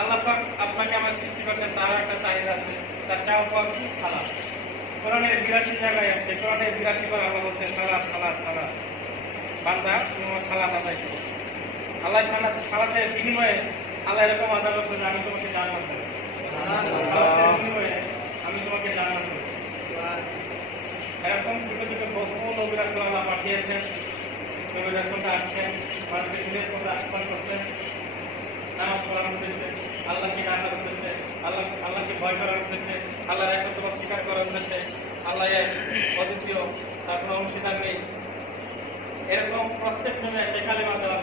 আল্লাহ পাক আপনাকে আমার সৃষ্টি করছেন, তার একটা চাহিদা আছে, তার চাওয়া পাওয়া খুব খারাপ। কোরআনের 82 জায়গায় আছে, কোরআনের 82 বার আল্লাহ বলছেন সালাত সালাত সালাত, বান্দা তুমি আমার সালাত আদায় করো। আল্লাহ সালাতের বিনিময়ে আল্লাহ এরকম আদায় করছে যে আমি তোমাকে জান্নাত দেব, সালাতের বিনিময়ে আমি তোমাকে জান্নাত দেব। এরকম দুটো দুটো বহু নবী রাসূল আল্লাহ পাঠিয়েছেন। নবী রাসূলরা আসছেন, মানুষকে দিনের পথে আহ্বান করছেন, নামাজ পড়ার উদ্দেশ্যে, আল্লাহকে ডাকার উদ্দেশ্যে, আল্লাহকে ভয় করার উদ্দেশ্যে, আল্লাহর একত্র স্বীকার করার উদ্দেশ্যে, আল্লাহ অদ্বিতীয়, তার কোনো অংশীদার নেই, এরকম প্রত্যেক সময় একটা কালিমা দেওয়া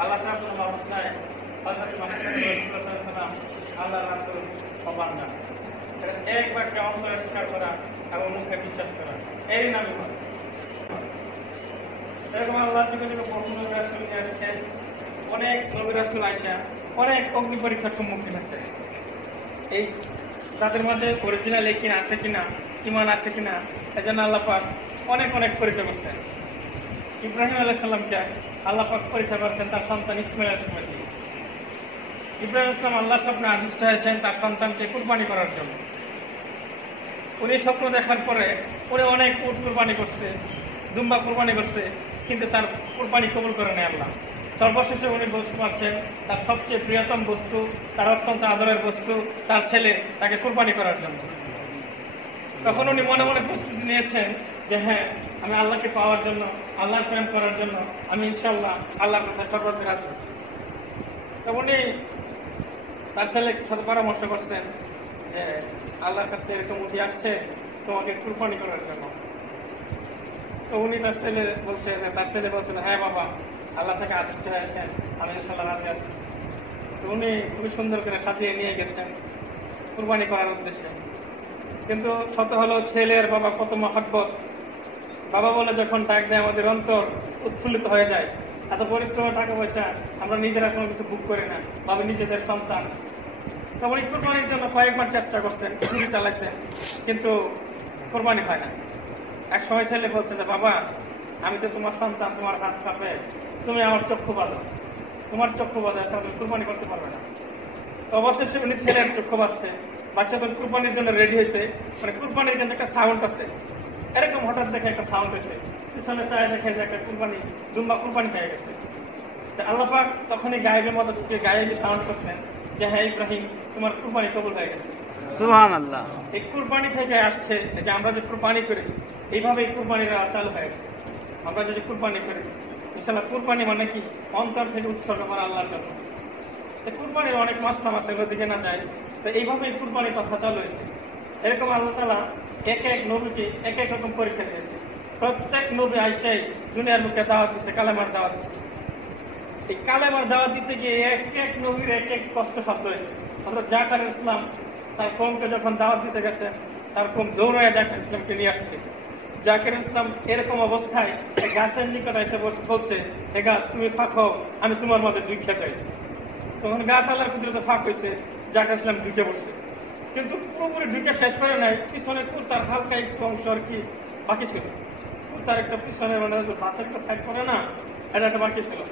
আল্লাহ একবারকে অন্তরে স্বীকার করা এবং মুখে বিশ্বাস করা, এই নামে এরকম আল্লাহ জীবনে বহু নবী রাসূল নিয়ে আসছেন। অনেক নবী রাসূল আইসা অনেক অগ্নি পরীক্ষার সম্মুখীন হচ্ছে। এই তাদের মধ্যে অরিজিনাল ইকিন আছে কিনা, ইমান আছে কিনা, এজন্য আল্লাহ পাক অনেক অনেক পরীক্ষা করছেন। ইব্রাহিম আলাইহিস সালামকে আল্লাহ পাক পরীক্ষা করছেন তার সন্তান ইসমাঈল আলাইহিস সালামকে। ইব্রাহিম ইসলাম আল্লাহ স্বপ্নে আদিষ্ট হয়েছেন তার সন্তানকে কুরবানি করার জন্য। উনি স্বপ্ন দেখার পরে উনি অনেক উট কুরবানি করছে, দুম্বা কুরবানি করছে, কিন্তু তার কুরবানি কবুল করে নেয় আল্লাহ। সর্বশেষে উনি বুঝতে পারছেন তার সবচেয়ে প্রিয়তম বস্তু, তার অত্যন্ত আদরের বস্তু তার ছেলে, তাকে কুরবানি করার জন্য। তখন উনি মনে মনে প্রস্তুতি নিয়েছেন যে হ্যাঁ, আমি আল্লাহকে পাওয়ার জন্য, আল্লাহর প্রেম করার জন্য আমি ইনশাআল্লাহ আল্লাহর কথা সর্বদা রাখছি। তো উনি তার ছেলের সাথে পরামর্শ করছেন যে আল্লাহর কাছে এরকম উঠে আসছে তোমাকে কুরবানি করার জন্য। তো উনি তার ছেলে বলছেন হ্যাঁ বাবা, আল্লাহ থেকে আদিষ্ট হয়েছেন, আমি ইনশাআল্লাহ রাজি আছি। তো উনি খুবই সুন্দর করে সাজিয়ে নিয়ে গেছেন কুরবানি করার উদ্দেশ্যে। কিন্তু সত্য হলো ছেলের বাবা কত মহব্বত, বাবা বলে যখন ডাক দেয় আমাদের অন্তর উৎফুল্লিত হয়ে যায়। এত পরিশ্রম, টাকা পয়সা আমরা নিজেরা কোনো কিছু বুক করি না, বাবা নিজেদের সন্তান। তখন কোরবানির জন্য কয়েকবার চেষ্টা করছেন, ছুরি চালাইছেন, কিন্তু কোরবানি হয় না। এক সময় ছেলে বলছে যে বাবা, আমি তো তোমার সন্তান, তোমার হাত কাঁপে, তুমি আমার চক্ষু বাঁধো, তোমার চক্ষু বাঁধো, তুমি কুরবানি করতে পারবে না। তো অবশেষে উনি ছেলের চক্ষু বাঁধছে, বাচ্চা তো কুরবানির জন্য রেডি হয়েছে, মানে কুরবানির জন্য একটা সাউন্ড আছে, এরকম হঠাৎ দেখে একটা সাউন্ড হয়েছে, পিছনে চায় দেখে যে একটা কুরবানি, দুম্বা কুরবানি হয়ে গেছে। আল্লাহ পাক তখনই গায়েবের মতো গায়েবী সাউন্ড করছেন যে হ্যাঁ ইব্রাহিম, তোমার কুরবানি কবুল হয়ে গেছে। সুবহানাল্লাহ। এই কুরবানি থেকে আসছে যে আমরা যে কুরবানি করি, এইভাবে কুরবানির চালু হয়ে গেছে। আমরা যদি কুরবানি করি, ইনশাআল্লাহ কুরবানি মানে কি অন্তর থেকে উৎসর্গ করা আল্লাহর জন্য। কুরবানির অনেক মাসলাম আছে, দিকে না যায়। তো এইভাবে কুরবানি কথা চালু হয়েছে। এরকম আল্লাহ তাআলা এক এক নবীকে এক এক রকম পরীক্ষা দিয়েছে। প্রত্যেক নবী আইসাই দুনিয়ার মুখে দাওয়াত দিচ্ছে, কালেমার দাওয়াত দিচ্ছে। এই কালেমার দাওয়াত দিতে গিয়ে এক এক নবীর এক এক কষ্ট সাধ্য হয়েছে। হযরত জাকার ইসলাম তার কওমকে যখন দাওয়াত দিতে গেছেন, তার কওম দৌড়ায় জাকার ইসলামকে নিয়ে আসছে। জাকির ইসলাম এরকম অবস্থায় গাছের নিকট এসে বলছে, হে গাছ তুমি ফাঁক হও, আমি তোমার মধ্যে ঢুকে যাই। তখন গাছ আল্লাহর কুদরতে ফাঁক হয়েছে, জাকির ইসলাম ঢুকে পড়ছে, কিন্তু পুরোপুরি ঢুকে শেষ করে নাই। পিছনে কুর্তার হালকা একটু অংশ আর কি বাকি ছিল, কুর্তার একটা পিছনে মানে বাসের একটা সাইড করে না, এটা একটা বাকি ছিল।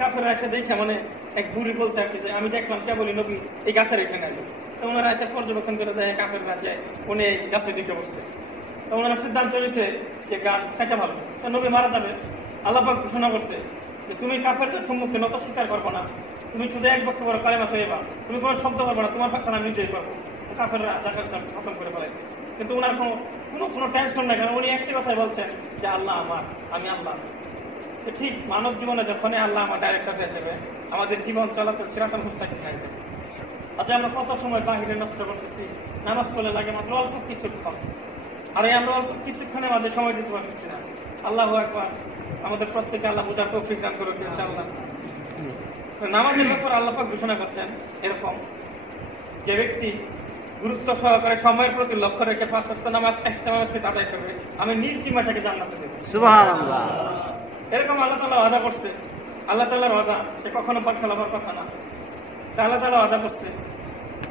কাপড়ে এসে দেখে মানে এক বুড়ি বলছে আর কি যে আমি দেখলাম কেবলই নবী এই গাছের এখানে আসবে। তো ওনারা এসে পর্যবেক্ষণ করে দেখে কাপড় গাছ যায়, উনি এই গাছের দিকে বসছে। তো ওনারা সিদ্ধান্ত নিতে যে গাছ কাঁচা ভালো, নবী মারা যাবে। আল্লাহ পাক ঘোষণা করছে যে তুমি কাফেরদের সম্মুখে নত স্বীকার করবো না, তুমি শুধু এক বক্তব্য কালেমা তৈবা, তুমি কোনো শব্দ করবো না, তোমার পক্ষে আমি নিজেই করবো। কাফেররা খতম করে ফেলাইছে। কিন্তু ওনার কোনো টেনশন নাই, কারণ উনি একটি কথাই বলছেন যে আল্লাহ আমার, আমি আল্লাহ। ঠিক মানব জীবনে যখন আল্লাহ আমার ডাইরেক্টর দিয়ে দেবে, আমাদের জীবন চলাচল সিরাতাল মুস্তাকিম থাকবে। আচ্ছা আমরা কত সময় বাহিরে নষ্ট করতেছি, নামাজ পড়লে লাগে মাত্র অল্প কিছুক্ষণ, আর এই আমরা অল্প কিছুক্ষণের মাঝে সময় দিতে পারছি না। আল্লাহু আকবার, আমাদের প্রত্যেকে আল্লাহ বোঝার তৌফিক দান করুন ইনশাআল্লাহ। নামাজের ব্যাপারে আল্লাহ পাক ঘোষণা করছেন এরকম, যে ব্যক্তি গুরুত্ব সহকারে সময়ের প্রতি লক্ষ্য রেখে 5 ওয়াক্ত নামাজ ইহতিমামের সাথে আদায় করবে, আমি নিজ জিম্মাটাকে জান্নাতে দেব। সুবহানাল্লাহ। এরকম আল্লাহ তাআলা ওয়াদা করছে। আল্লাহ তাআলার ওয়াদা সে কখনো পাক খেলাবার কথা না। আল্লাহ তাআলা ওয়াদা করছে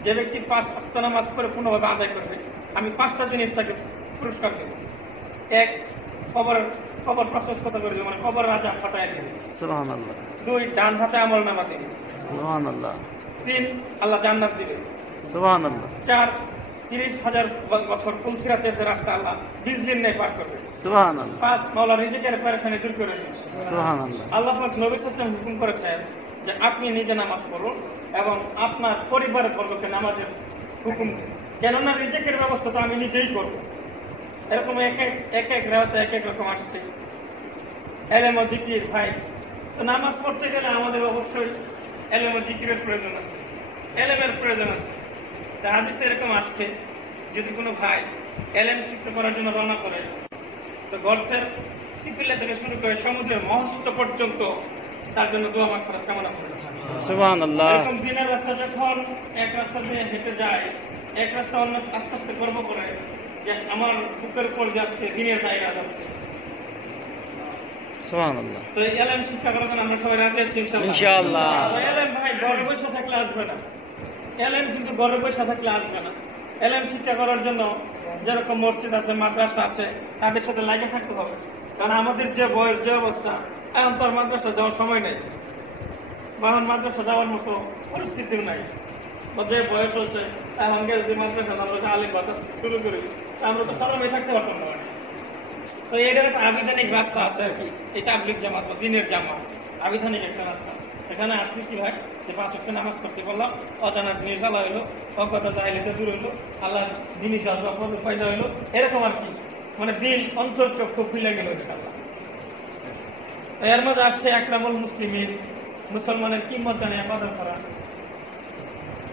যে ব্যক্তি 5 ওয়াক্ত নামাজ পড়ে পূর্ণভাবে আদায় করবে, আমি 5টা জিনিস তাকে পুরস্কার দেব। এক কবর কবর প্রশস্ত করে দিবে, মানে কবর রাজা ফাটায় দিবে। সুবহানাল্লাহ। 2 ডান হাতে আমলনামা দিবে। সুবহানাল্লাহ। 3 আল্লাহ জান্নাত দিবে। সুবহানাল্লাহ। 4 30,000 বছর পুলসিরাতে রাস্তা আল্লাহ 20 দিন নেই পার করবে। সুবহানাল্লাহ। 5 মাওলা রিজিকের পেরেশানি দূর করে দিবে। সুবহানাল্লাহ। আল্লাহ পাক নবী সাল্লাল্লাহু আলাইহি ওয়াসাল্লাম হুকুম করেছেন যে আপনি নিজে নামাজ পড়ুন এবং আপনার পরিবারের বর্গকে নামাজের হুকুম দিন, কেননা রিজিকের ব্যবস্থা তো আমি নিজেই করব। এরকম এক এক রাতে এক এক রকম আসছে। এলেম ও জিকির ভাই, তো নামাজ পড়তে গেলে আমাদের অবশ্যই এলেম ও জিকিরের প্রয়োজন আছে, এলেমের প্রয়োজন আছে। হাদিসে এরকম আসছে, যদি কোনো ভাই এলেম শিক্ষা করার জন্য রওনা করে, তো গর্তের পিপিলা থেকে শুরু করে সমুদ্রের মহস্ত পর্যন্ত তার জন্য দোয়া মাগফিরাত কামনা করে। সুবহানাল্লাহ। এরকম দিনের রাস্তা যখন এক রাস্তা দিয়ে হেঁটে যায়, এক রাস্তা অন্য আস্তে আস্তে গর্ব করে যে আমার বুকের উপর যে আজকে দিনের জায়গা যাচ্ছে। সুবহানাল্লাহ। তো এই এলেম শিক্ষা করার জন্য আমরা সবাই রাজি আছি ইনশাআল্লাহ। এলেম ভাই ঘরে বসে থাকলে আসবে না, এলেম কিন্তু ঘরে বসে থাকলে আসবে না। এলেম শিক্ষা করার জন্য যেরকম মসজিদ আছে, মাদ্রাসা আছে, তাদের সাথে লাগে থাকতে হবে। কারণ আমাদের যে বয়স, যে অবস্থা, এখন তো আর মাদ্রাসা যাওয়ার সময় নেই, বা এখন মাদ্রাসা যাওয়ার মতো পরিস্থিতিও নাই। যে বয়স হচ্ছে এখন যদি মাদ্রাসা আমরা আলিম বাতাস শুরু করি, আমরা তো সালামে থাকতে পারতাম না। তো এটার একটা আবিধানিক রাস্তা আছে আর কি, এই তাবলীগ জামাত বা দিনের জামাত আবিধানিক একটা রাস্তা। এখানে আসলে কি হয় যে 5 ওয়াক্ত নামাজ পড়তে পারলাম, অজানা জিনিস জ্বালা হইলো, অজ্ঞতা জাহেলিতে দূর হইলো, আল্লাহ জিনিস পয়দা হইলো, এরকম আর কি, মানে দিল অন্তর চক্ষু খুলে গেল ইনশাআল্লাহ। এর মধ্যে আসছে আকরামুল মুসলিমিন, মুসলমানের কিম্মত জানিয়ে কদর করা,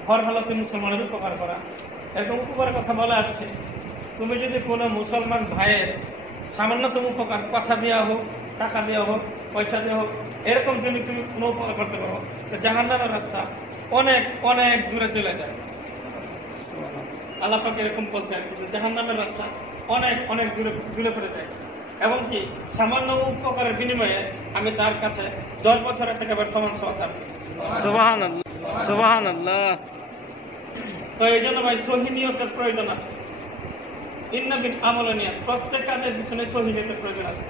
হর হালতে মুসলমানের উপকার করা। এরকম উপকারের কথা বলা আসছে। তুমি যদি কোনো মুসলমান ভাইয়ের সামান্যতম উপকার, কথা দেওয়া হোক, টাকা দেওয়া হোক, পয়সা দেওয়া হোক, এরকম যদি তুমি কোনো উপকার করতে পারো, জাহান্নামের রাস্তা অনেক অনেক দূরে চলে যায়। আল্লাহ পাক এরকম বলছেন, জাহান্নামের রাস্তা অনেক অনেক দূরে পড়ে যায়। এবং কি সামান্য উপকারের বিনিময়ে আমি তার কাছে 10 বছরের থেকে সমান সহকার। সুবহানাল্লাহ। সুবহানাল্লাহ। তো এই জন্য ভাই সহি নিয়তের প্রয়োজন আছে। ইন্না বিল আমল নিয়ত, প্রত্যেক কাজের পিছনে সহি নিয়তের প্রয়োজন আছে।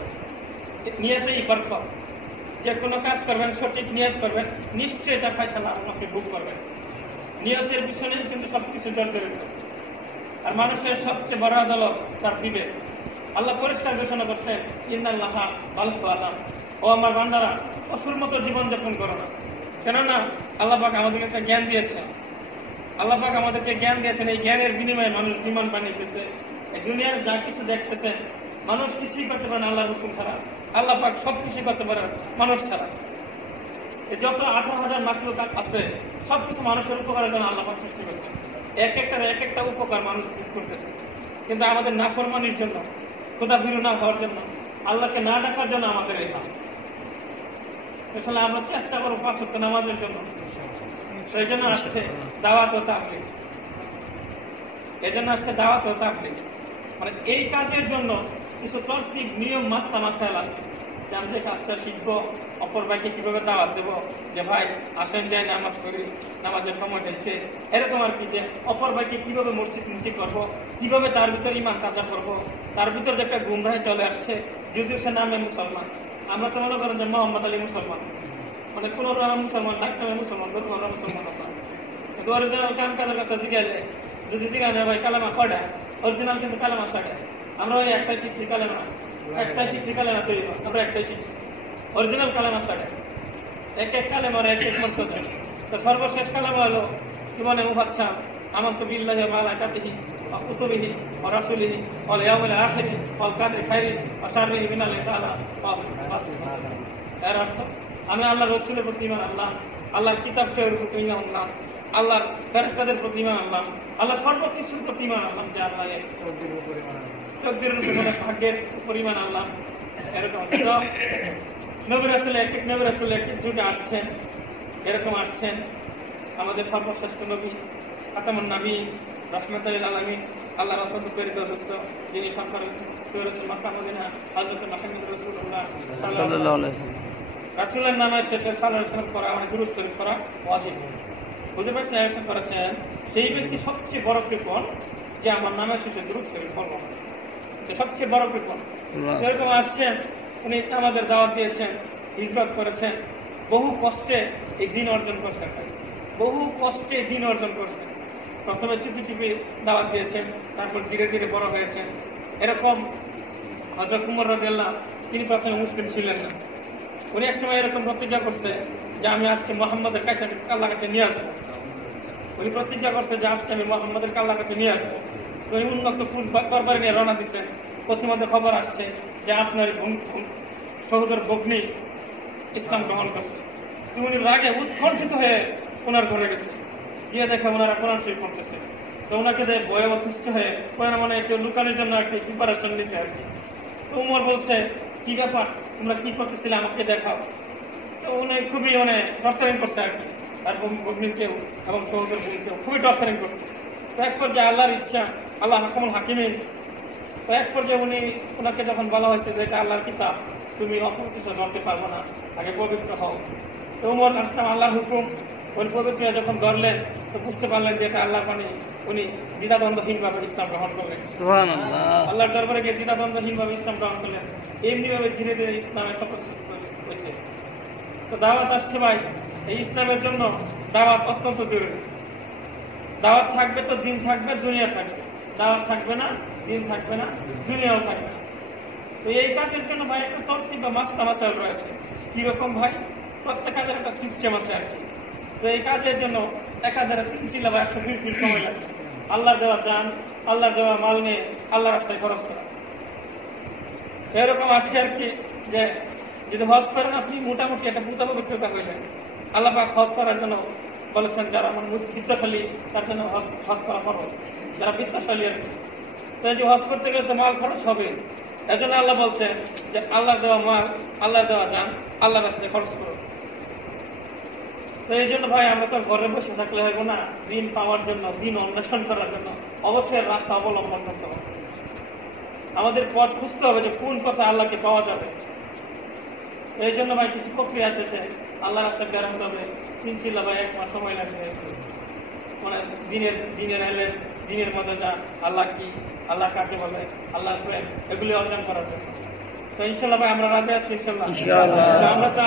নিয়তেই বরকত। যে কোনো কাজ করবেন সঠিক নিয়ত করবেন, নিশ্চয়ই তার ফায়সালা আপনাকে ভোগ করবেন। নিয়তের পিছনে কিন্তু সবকিছু জড়িত। আর মানুষের সবচেয়ে বড় আদালত তার বিবেক। আল্লাহ পরিষ্কার ঘোষণা করছেন, ইন্নাল্লাহা বালফু আলাম, ও আমার বান্দারা অসুর মতো জীবনযাপন করো না। কেননা আল্লাহ পাক আমাদেরকে একটা জ্ঞান দিয়েছেন, আল্লাহ পাক আমাদেরকে জ্ঞান দিয়েছেন। এই জ্ঞানের বিনিময়ে মানুষ বিমান বানিয়েছে। এই দুনিয়ার যা কিছু দেখতেছে মানুষ কিছুই করতে পারে না আল্লাহর হুকুম ছাড়া, আল্লাহ পাক সবকিছু করতে পারে মানুষ ছাড়া। যত 18,000 মাখলুক আছে সবকিছু মানুষের উপকারের জন্য আল্লাহ পাক সৃষ্টি করছে। এক একটা উপকার মানুষ করতেছে, কিন্তু আমাদের নাফরমানির জন্য, খোদা বিরু না হওয়ার জন্য, আল্লাহকে না ডাকার জন্য আমাদের এই কাজ। আসলে আমরা চেষ্টা করবো 5 ওয়াক্ত নামাজের জন্য। সেই জন্য আসছে দাওয়াত ও তাবলীগ, এই জন্য আসছে দাওয়াত ও তাবলীগ। মানে এই কাজের জন্য কিছু তরতিব, নিয়ম, মাসাইল আছে যে আমি যে কাজটা শিখবো, অপর ভাইকে কিভাবে দাওয়াত দেবো, যে ভাই আসেন যাই নামাজ করি, নামাজের সময় হয়েছে, এরকম আর কি। যে অপর ভাইকে কিভাবে মসজিদ মুক্তি করবো, কিভাবে তার ভিতরে ইমান তাজা করবো, তার ভিতরে যে একটা গুমরাহে চলে আসছে, যদিও সে নামে মুসলমান। আমরা তো মনে করেন যে মোহাম্মদ আলী মুসলমান, মানে কোন মুসলমান, ডাক্তার মুসলমান, দরকার মুসলমান, কিন্তু অরিজিনাল কাম কাজের কথা জিজ্ঞাসা, যদি জিজ্ঞাসা ভাই কালামা কয়টা, অরিজিনাল কিন্তু কালামা 6টা। আমরা ওই একটাই শিখছি কালেমা, একটাই শিখছি কালেমা তৈরি, আমরা একটাই শিখছি অরিজিনাল কালেমা 6টা। এক এক কালেমার এক এক মর্ত দেয়। তো সর্বশেষ কালেমা হলো ইমানে মুফাচ্ছা আমানত বিল্লাহি ওয়া মালাইকাতিহি ওয়া কুতুবিহি ওয়া রাসূলিহি ওয়াল ইয়াউমিল আখির ওয়াল কদরি খাইরি ওয়া শাররিহি মিনাল্লাহি তাআলা ওয়া বাসির। এর অর্থ আমি আল্লাহর রাসূলের প্রতি ঈমান আনলাম, আল্লাহর কিতাব শরীয়তের প্রতি ঈমান আনলাম, আল্লাহর ফেরেশতাদের প্রতি ঈমান আনলাম, আল্লাহ সর্বকিছুর প্রতি ঈমান আনলাম, যে আল্লাহ তকদীরের উপর ভাগ্যের উপর ঈমান আনলাম। এরকম নবী রাসূল এক এক যুগে আসছেন, এরকম আসছেন আমাদের সর্বশ্রেষ্ঠ নবী খাতামুন নবী রাহমাতুল লিল আলামিন, আল্লাহর অত্যন্ত প্রেরিত দোস্ত, যিনি সম্পর্কে সুরাতুল মক্কা মদিনা হযরত মুহাম্মদ রাসূলুল্লাহ সাল্লাল্লাহু আলাইহি ওয়াসাল্লাম। রাসূলের নামে শেষে সাল্লাল্লাহু আলাইহি ওয়াসাল্লাম পড়া মানে দুরূদ শরীফ পড়া ওয়াজিব। বুঝতে পারছেন? আয়েশা করেছেন সেই ব্যক্তি সবচেয়ে বড় কৃপণ যে আমার নামে শেষে দুরূদ শরীফ পড়ব। তো সবচেয়ে বড় কৃপণ। এরকম আসছেন, উনি আমাদের দাওয়াত দিয়েছেন, হিজরত করেছেন, বহু কষ্টে এই দিন অর্জন করছেন, বহু কষ্টে দিন অর্জন করছেন। প্রথমে চুপি চুপি দাওয়াত দিয়েছেন, তারপর ধীরে ধীরে বড় হয়েছেন। এরকম হযরত উমর রাদিয়াল্লাহু, তিনি প্রথমে মুসলিম ছিলেন না। উনি একসময় এরকম প্রতিজ্ঞা করছে যে আমি আজকে মুহাম্মদের কাছে কাল্লা কাছে নিয়ে আসবো। উনি প্রতিজ্ঞা করছে যে আজকে আমি মুহাম্মদের কাল্লা কাছে নিয়ে আসবো। তো উনি উন্নত ফুল তরবারি নিয়ে রওনা দিচ্ছেন। প্রথমত খবর আসছে যে আপনার সহোদর ভগ্নী ইসলাম গ্রহণ করছে। তো উনি রাগে উৎকণ্ঠিত হয়ে ওনার ঘরে গেছে, গিয়ে দেখে ওনারা কোরআন শরীফ পড়তেছে। তো ওনাকে দেখে ভয়ে অতিষ্ঠ হয়ে ওনারা মানে একটু লুকানোর জন্য একটি প্রিপারেশন নিছে আর কি। তো উমর বলছে, কি ব্যাপার, তোমরা কি করতেছিলে, আমাকে দেখাও। তো উনি খুবই টর্চারিং করছে আর কি, তার ভগ্নীকেও এবং সহোদর বোনকেও খুবই টর্চারিং করছে। তো এক পর্যায়ে আল্লাহর ইচ্ছা, আল্লাহ হাকামুল হাকিমিন, তো এক পর্যায়ে ওনাকে যখন বলা হয়েছে যে এটা আল্লাহর কিতাব, তুমি অপর কিছু ধরতে পারবো না, আগে পবিত্র হও। তো উমর আসলাম আল্লাহর হুকুম, ওই পবিত্র যখন ধরলেন তো বুঝতে পারলেন যে এটা আল্লাহর বাণী। উনি দ্বিধাদ্বন্দ্বহীন ভাবে ইসলাম গ্রহণ করলেন। সুবহানাল্লাহ। আল্লাহর দরবারে গিয়ে দ্বিধাদ্বন্দ্বহীন ভাবে ইসলাম গ্রহণ করলেন। এমনি ভাবে ধীরে ধীরে ইসলামের তপস্যা হয়েছে। তো দাওয়াত আসছে ভাই, এই ইসলামের জন্য দাওয়াত অত্যন্ত জরুরি। দাওয়াত থাকবে তো দিন থাকবে, দুনিয়া থাকবে। দাওয়াত থাকবে না, দিন থাকবে না, দুনিয়াও থাকবে না। তো এই কাজের জন্য ভাই একটা তরতিব বা মাস্টার রয়েছে। কিরকম ভাই, প্রত্যেক কাজের একটা সিস্টেম আছে আর কি। তো এই কাজের জন্য 1003 বা 120 মিনিট সময় লাগে। আল্লাহর দেওয়া দান, আল্লাহর দেওয়া মাল নিয়ে আল্লাহ রাস্তায় খরচ করা। এরকম আছে আর কি যে যদি হজ করেন আপনি মোটামুটি একটা পুঁতা পবিত্রতা হইলেন। আল্লাহ পাক হজ করার জন্য বলেছেন যারা বিত্তশালী তার জন্য হজ করা খরচ, যারা বিত্তশালী আর কি। তো এই যে হজ করতে গেলে তো মাল খরচ হবে, এজন্য আল্লাহ বলছেন যে আল্লাহর দেওয়া মাল, আল্লাহর দেওয়া দান আল্লাহ রাস্তায় খরচ করো। তো এই জন্য ভাই আমরা তো ঘরে বসে থাকলে হইব না। দিন পাওয়ার জন্য, দিন অন্বেষণ করার জন্য অবশ্যই রাস্তা অবলম্বন করতে হবে। আমাদের পথ খুঁজতে হবে যে কোন পথে আল্লাহকে পাওয়া যাবে। এই জন্য ভাই কিছু প্রক্রিয়া আছে যে আল্লাহ রাস্তায় বেরোতে হবে। 3 চিল্লা বা 1 মাস সময় লাগবে। মানে দিনের মধ্যে যা আল্লাহ কি, আল্লাহ কাকে বলে, আল্লাহ এগুলি অর্জন করার জন্য। তো ইনশাল্লাহ ভাই আমরা রাজি আছি ইনশাল্লাহ। আমরা তো